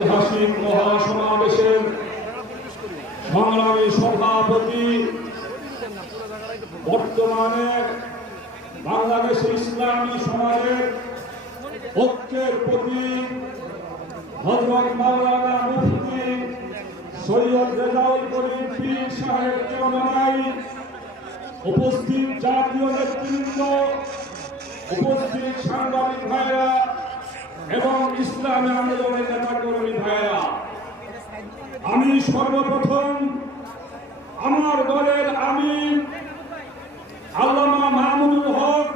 ঐতিহাসিক মহাসমাবেশের সংগ্রামী সভাপতি, বর্তমানে বাংলাদেশের ইসলামী সমাজের ঐক্যের প্রতীক হযরত মাওলানা মুফতি সৈয়দ রেজাউল করিম পীর সাহেবকে জানাই, উপস্থিত জাতীয় নেতৃবৃন্দ, উপস্থিত সাংবাদিক ভাইরা এবং ইসলামী আন্দোলনের নেতাকর্মী ভাইরা, আমি সর্বপ্রথম আমার দলের আমির আল্লামা মাহমুদুল হক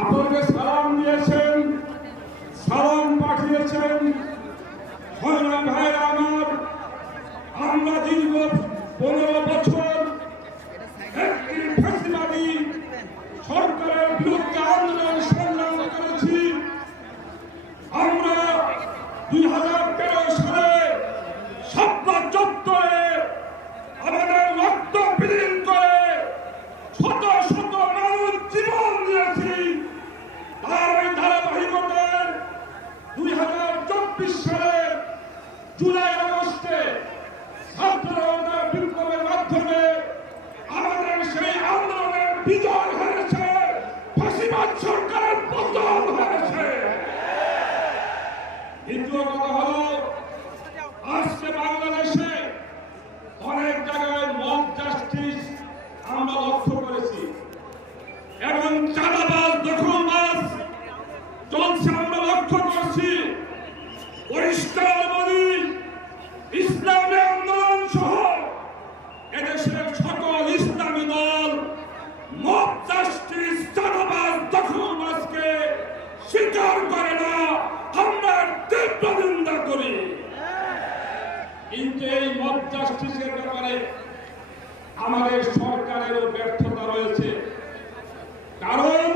আপনাকে সালাম দিয়েছেন, সালাম পাঠিয়েছেন। সংগ্রামী ভাইরা আমার, আমরা দীর্ঘ 15 বছর একটি ফ্যাসিবাদী সরকারের বিরুদ্ধে আন্দোলন সংগ্রাম করেছি। আমরা 2013 সালে শাপলা চত্বরে আমাদের রক্ত বিলীন করে শত শত মানুষ জীবন দিয়েছি। তার ওই ধারাবাহিকতায় 2024 সালে জুলাই আগস্টে ছাত্ররা বিপ্লবের মাধ্যমে আমাদের সেই আন্দোলনের বিজয় হয়েছে, ফ্যাসিবাদ সরকারের পতন হয়েছে। দ্বিতীয় কথা হলো, আজকে বাংলাদেশে অনেক জায়গায় মব জাস্টিস আমরা লক্ষ্য করেছি এবং চাঁদাবাজ দখলবাজ চলছে আমরা লক্ষ্য করছি। পরিষ্কার বলি, ইসলামী আন্দোলন সহ এদেশের সকল ইসলামী দল মব জাস্টিস চাঁদাবাজ দখলবাজকে স্বীকার করে না, আমরা তীব্র নিন্দা করি। কিন্তু এই মব জাস্টিসের ব্যাপারে আমাদের সরকারেরও ব্যর্থতা রয়েছে, কারণ